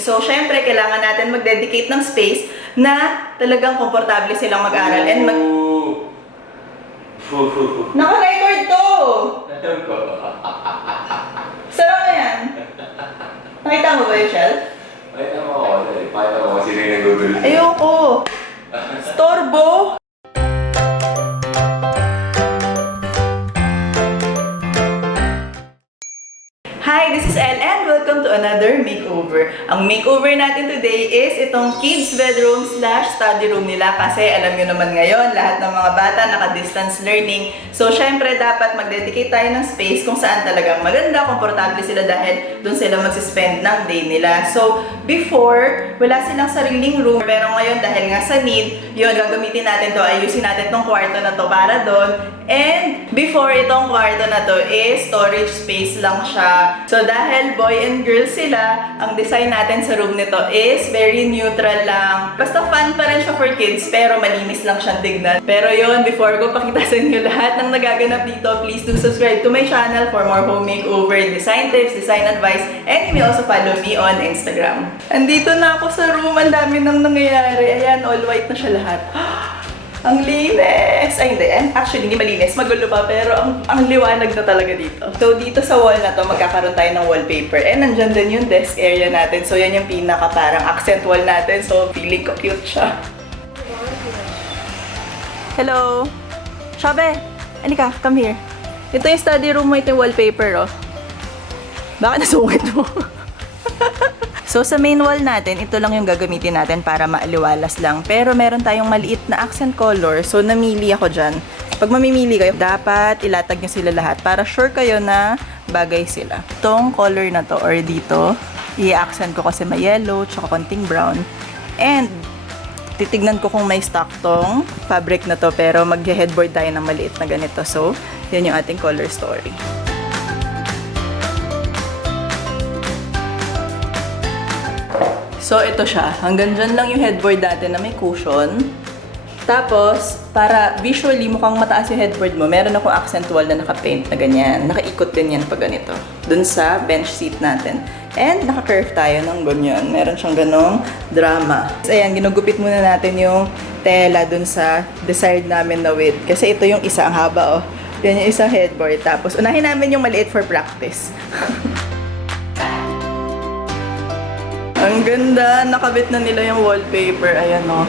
So, syempre, kailangan natin mag-dedicate ng space na talagang komportable silang mag-aral and Naka-record to! Alam ko. Sara mo yan? Nakita mo ba yung shelf? Ay, naman ako. Pakita mo kasi na yung nagugulo. Ayoko! Storbo! Hi, this is Elle and welcome to another makeover. Ang makeover natin today is itong kids bedroom / study room nila kasi alam nyo naman ngayon, lahat ng mga bata naka-distance learning. So, syempre dapat mag-dedicate tayo ng space kung saan talagang maganda, komportable sila dahil doon sila mag-spend ng day nila. So, before, wala silang sariling room. Pero ngayon, dahil nga sa need, yun, gagamitin natin to, ayusin natin tong kwarto na to para doon. And before itong kwarto na to is storage space lang siya. So, dahil boy and girl sila, ang design natin sa room nito is very neutral lang. Basta fun pa rin siya for kids, pero malinis lang siyang tignan. Pero yun, before ko pakita sa inyo lahat ng nagaganap dito, please do subscribe to my channel for more home makeover, design tips, design advice, and you may also follow me on Instagram. Andito na ako sa room, ang dami nang nangyayari. Ayan, all white na siya lahat. Ang linis! Ay, hindi. Actually, hindi malinis. Magulo pa. Pero ang liwanag na talaga dito. So, dito sa wall na to, magkakaroon tayo ng wallpaper. And nandyan din yung desk area natin. So, yan yung pinaka parang accent wall natin. So, feeling ko cute siya. Hello! Shabe! Anika, come here. Ito yung study room mo. Ito yung wallpaper, oh. Bakit nasungit mo? So, sa main wall natin, ito lang yung gagamitin natin para maaliwalas lang. Pero meron tayong maliit na accent color. So, namili ako dyan. Pag mamimili kayo, dapat ilatag nyo sila lahat para sure kayo na bagay sila. Itong color na to, or dito, i-accent ko kasi may yellow, tsaka konting brown. And, titignan ko kung may stock tong fabric na to. Pero mag-headboard tayo ng maliit na ganito. So, yun yung ating color story. So, ito siya. Hanggang dyan lang yung headboard natin na may cushion. Tapos, para visually mukhang mataas yung headboard mo, meron akong accent wall na naka-paint na ganyan. Nakaikot din yan pag ganito. Dun sa bench seat natin. And naka-curve tayo ng ganyan. Meron siyang ganong drama. So, ayan, ginugupit muna natin yung tela dun sa desired namin na width. Kasi ito yung isa, ang haba, oh. Yan yung isang headboard. Tapos, unahin namin yung maliit for practice. Ang ganda! Nakabit na nila yung wallpaper. Ayan o.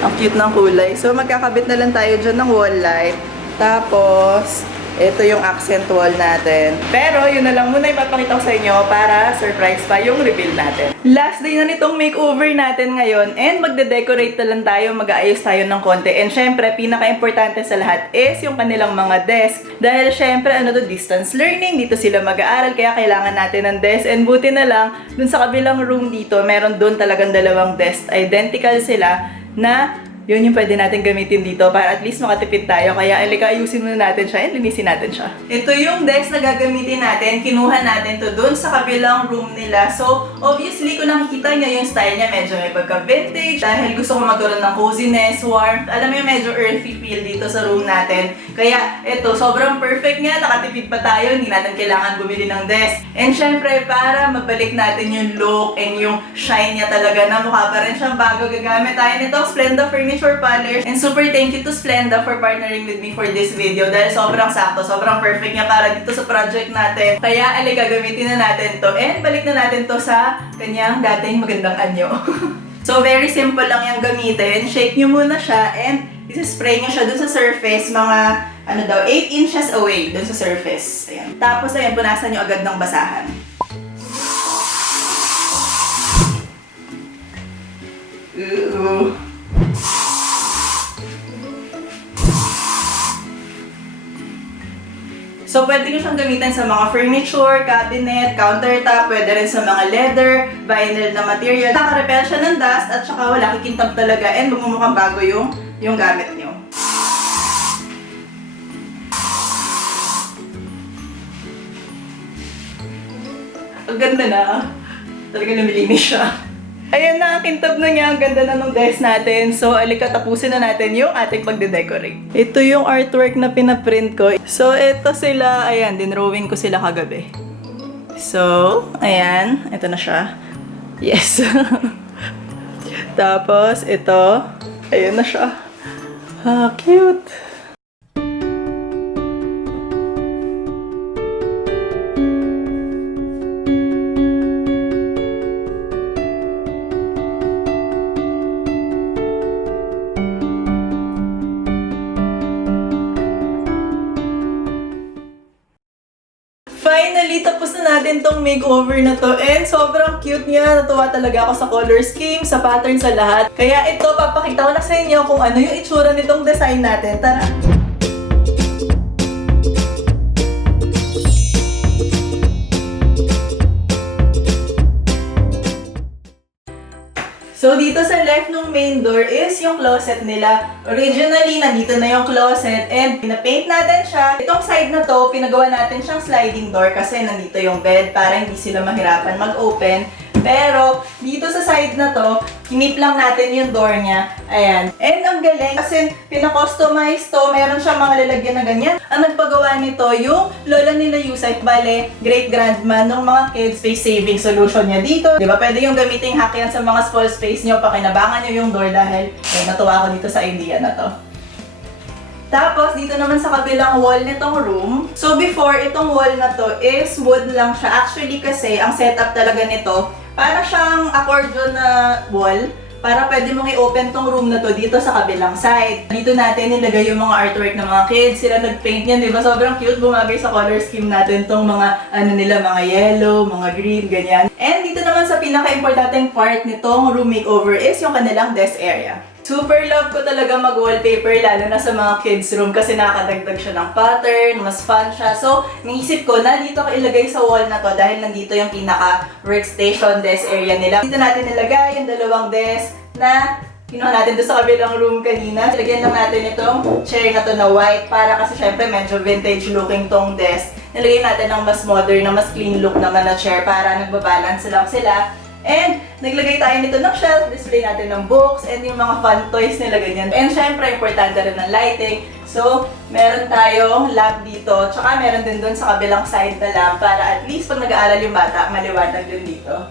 Ang cute ng kulay. So, magkakabit na lang tayo dyan ng wall light. Tapos, ito yung accent wall natin. Pero, yun na lang muna ipapakita ko sa inyo para surprise pa yung reveal natin. Last day na nitong makeover natin ngayon. And magde-decorate na lang tayo. Mag-aayos tayo ng konti. And syempre, pinaka-importante sa lahat is yung kanilang mga desk. Dahil syempre, distance learning. Dito sila mag-aaral. Kaya kailangan natin ng desk. And buti na lang, dun sa kabilang room dito, meron dun talagang dalawang desk. Identical sila na yun yung pwede natin gamitin dito para at least makatipid tayo. Kaya alika, ayusin muna natin siya and linisin natin siya. Ito yung desk na gagamitin natin. Kinuha natin to dun sa kabilang room nila. So, obviously, kung nakikita nyo yung style niya, medyo may pagka-vintage. Dahil gusto ko magkaroon ng coziness, warmth. Alam mo yung medyo earthy feel dito sa room natin. Kaya, ito, sobrang perfect nga. Nakatipid pa tayo. Hindi natin kailangan bumili ng desk. And syempre, para mabalik natin yung look and yung shine niya talaga na mukha pa rin siyang bago, gagamit tayo nitong Splenda Furniture Parlor. And super thank you to Splenda for partnering with me for this video dahil sobrang sakto, sobrang perfect niya para dito sa project natin. Kaya alika, gamitin na natin to and balik na natin to sa kanyang dating magandang anyo. So very simple lang yung gamitin. Shake nyo muna siya and isa-spray nyo siya dun sa surface mga 8 inches away dun sa surface. Ayan. Tapos ayan, punasan nyo agad ng basahan. Ooh. So, pwede nyo siyang gamitin sa mga furniture, cabinet, countertop, pwede rin sa mga leather, vinyl na material. Naka-repel siya ng dust at saka wala kikintab talaga and bumumukhang bago yung gamit nyo. Ang ganda na. Talaga namilinis siya. Ayan na, kintab na niya. Ang ganda na ng desk natin. So, alika, tapusin na natin yung ating pagde-decorate. Ito yung artwork na pinaprint ko. So, ito sila. Ayan, dinrawing ko sila kagabi. So, ayan. Ito na siya. Yes. Tapos, ito. Ayun na siya. Ah, cute. Finally, tapos na natin tong makeover na to and sobrang cute niya. Natuwa talaga ako sa color scheme, sa pattern, sa lahat. Kaya ito, papakita ko na sa inyo kung ano yung itsura nitong design natin. Tara! So, dito sa left ng main door is yung closet nila. Originally, nandito na yung closet and pinapaint natin siya. Itong side na to, pinagawa natin siyang sliding door kasi nandito yung bed para hindi sila mahirapan mag-open. Pero, dito sa side na to, kinip lang natin yung door niya. Ayan. And ang galing kasi pina-customize to. Meron siyang mga lalagyan na ganyan. Ang nagpagawa nito, yung lola nila Yusay, bale, great-grandma ng mga kids, space saving solution niya dito. Di ba? Pwede yung gamiting hack yan sa mga small space niyo. Pakinabangan niyo yung door dahil natuwa ako dito sa idea na to. Tapos, dito naman sa kabilang wall nitong room. So, before, itong wall na to is wood lang siya. Actually, kasi, ang setup talaga nito, para siyang accordion na wall. Para pwede mong i-open tong room na to dito sa kabilang side. Dito natin nilagay yung mga artwork ng mga kids. Sila nag-paint niyan, di ba? Sobrang cute. Bumagay sa color scheme natin tong mga, mga yellow, mga green, ganyan. And dito naman sa pinaka-importanting part nitong room makeover is yung kanilang desk area. Super love ko talaga mag-wallpaper, lalo na sa mga kids room kasi nakakadagdag siya ng pattern, mas fun siya. So, naisip ko na dito ko ilagay sa wall na to dahil nandito yung pinaka-workstation desk area nila. Dito natin nilagay yung dalawang desk na kinuha natin doon sa kabilang room kanina. Lagyan lang natin itong chair na to na white para kasi syempre medyo vintage looking tong desk. Nilagay natin ng mas modern na mas clean look naman na chair para nagbabalance lang sila. And naglagay tayo nito ng shelf, display natin ng books, and yung mga fun toys nila ganyan. And syempre, importante rin ng lighting. So, meron tayong lamp dito, tsaka meron din doon sa kabilang side na lamp para at least pag nag-aaral yung bata, maliwanag din dito.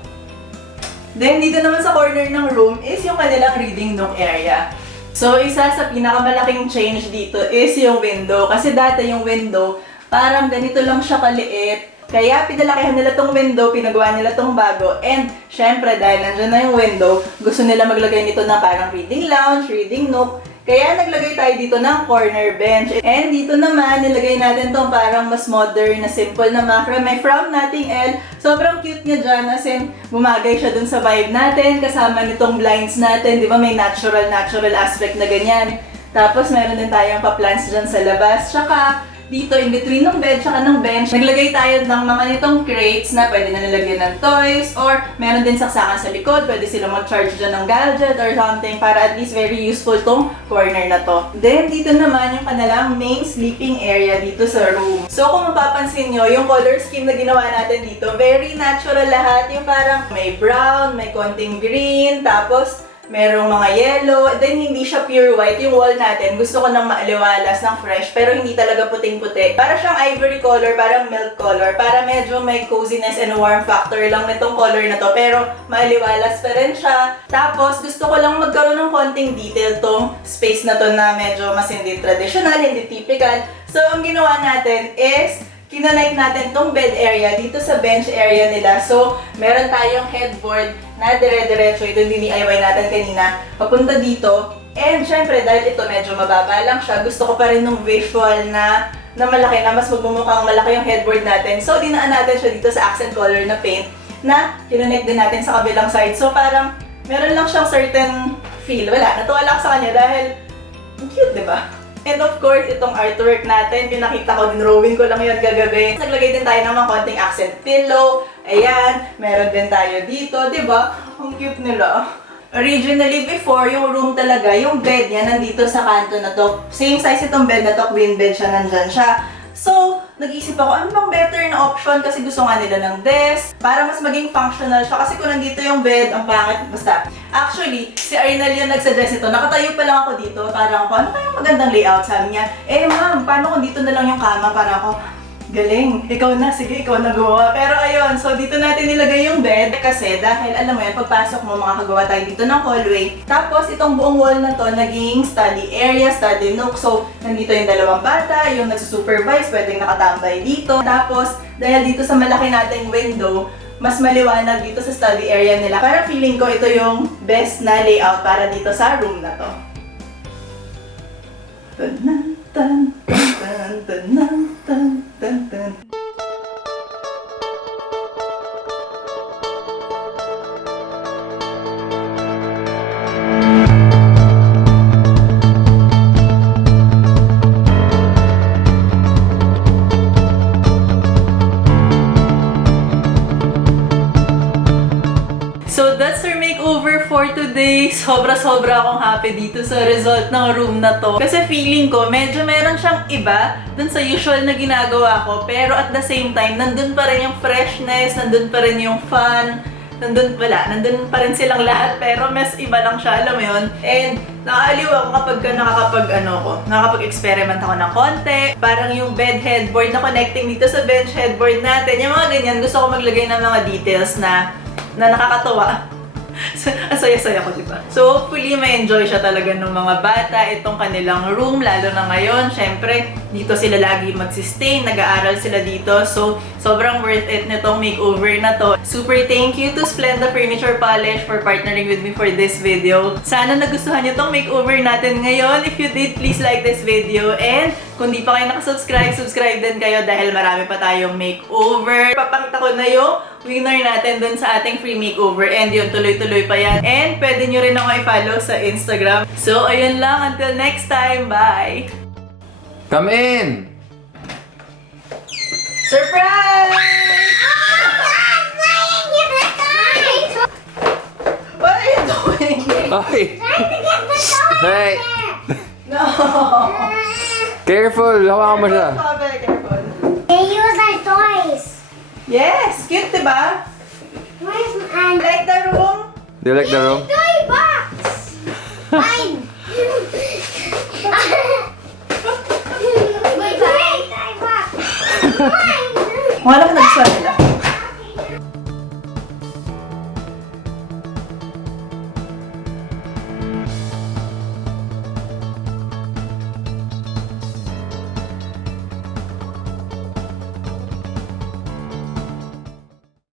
Then, dito naman sa corner ng room is yung kanilang reading nook area. So, isa sa pinakamalaking change dito is yung window. Kasi dati yung window, parang ganito lang siya kaliit. Kaya pinalakihan nila tong window, pinagawa nila tong bago. And syempre dahil nandiyan na yung window, gusto nila maglagay nito na parang reading lounge, reading nook. Kaya naglagay tayo dito ng corner bench. And dito naman, nilagay natin tong parang mas modern na simple na macrame from Nothing L. Sobrang cute niya dyan, as in bumagay siya dun sa vibe natin, kasama nitong blinds natin. Di ba may natural aspect na ganyan. Tapos meron din tayong pa-plants dyan sa labas. Tsaka, dito, in between ng bed tsaka ng bench, naglagay tayo ng mga nitong crates na pwede na nilagyan ng toys or meron din saksakan sa likod, pwede sila mag-charge dyan ng gadget or something para at least very useful tong corner na to. Then, dito naman yung kanilang main sleeping area dito sa room. So, kung mapapansin nyo, yung color scheme na ginawa natin dito, very natural lahat. Yung parang may brown, may konting green, tapos merong mga yellow, then hindi siya pure white. Yung wall natin, gusto ko nang maaliwalas ng fresh, pero hindi talaga puting-puti. Para siyang ivory color, parang milk color, para medyo may coziness and warm factor lang nitong color na to, pero maaliwalas pa rin siya. Tapos, gusto ko lang magkaroon ng konting detail tong space na to na medyo mas hindi traditional, hindi typical. So, ang ginawa natin is, kinonect natin tong bed area dito sa bench area nila. So, meron tayong headboard na dire-diretso. Ito yung DIY natin kanina. Papunta dito. And syempre, dahil ito medyo mababa lang siya, gusto ko pa rin ng visual na malaki, na mas magmumukhang malaki yung headboard natin. So, dinaan natin siya dito sa accent color na paint na kinonect din natin sa kabilang side. So, parang meron lang siyang certain feel. Wala, natuwa lang sa kanya dahil cute, di ba? And of course, itong artwork natin, pinakita ko, dinrawing ko lang yun kagabi. Naglagay din tayo ng mga konting accent pillow. Ayan, meron din tayo dito, di ba? Ang cute nila. Originally, before, yung room talaga, yung bed niya nandito sa kanto na to. Same size itong bed na to, queen bed siya, nandyan siya. So, nag-iisip ako, ano bang better na option? Kasi gusto nga nila ng desk, para mas maging functional siya. Kasi kung nandito yung bed, ang pangit, basta. Actually, si Arnel yung nag-suggest ito. Nakatayo pa lang ako dito. Parang ako, ano kayang magandang layout? Sabi niya, ma'am, paano kung dito na lang yung kama? Para ako, Galing. Ikaw na. Sige, ikaw na gumawa. Pero ayun, so dito natin nilagay yung bed. Kasi dahil alam mo yan, pagpasok mo, makakagawa tayo dito ng hallway. Tapos itong buong wall na to, naging study area, study nook. So, nandito yung dalawang bata, yung nagsusupervise, pwedeng nakatambay dito. Tapos, dahil dito sa malaki nating window, mas maliwanag dito sa study area nila. Parang feeling ko ito yung best na layout para dito sa room na to. Tan, tan, tan, tan, tan, tan, tan, tan. So that's our makeover for today. Sobra-sobra akong happy dito sa result ng room na to. Kasi feeling ko, medyo meron siyang iba dun sa usual na ginagawa ko. Pero at the same time, nandun pa rin yung freshness, nandun pa rin yung fun, nandun pa rin silang lahat. Pero mas iba lang siya, alam mo yun? And nakaaliw ako kapag nakakapag-experiment ako ng konti. Parang yung bed headboard na connecting dito sa bench headboard natin. Yung mga ganyan, gusto ko maglagay ng mga details na nakakatawa. Ang saya-saya ko, diba? So, hopefully, may enjoy siya talaga ng mga bata. Itong kanilang room, lalo na ngayon. Siyempre, dito sila lagi magsistay. Nag-aaral sila dito. So, sobrang worth it nitong makeover na to. Super thank you to Splenda Furniture Polish for partnering with me for this video. Sana nagustuhan niyo tong makeover natin ngayon. If you did, please like this video. And kung di pa kayo nakasubscribe, subscribe din kayo dahil marami pa tayong makeover. Papakita ko na yung winner natin dun sa ating free makeover. And yun, tuloy-tuloy pa yan. And pwede nyo rin ako i-follow sa Instagram. So, ayun lang. Until next time. Bye! Come in! Surprise! What are you doing? Okay. Hey! No! Careful! Hawakan mo siya. Careful, very careful. They use our toys. Yes! Cute, diba? Where's and Like the room? Do you like the room? toy box? Mine. Wait, toy box. Mine. Wala ka nagsabi.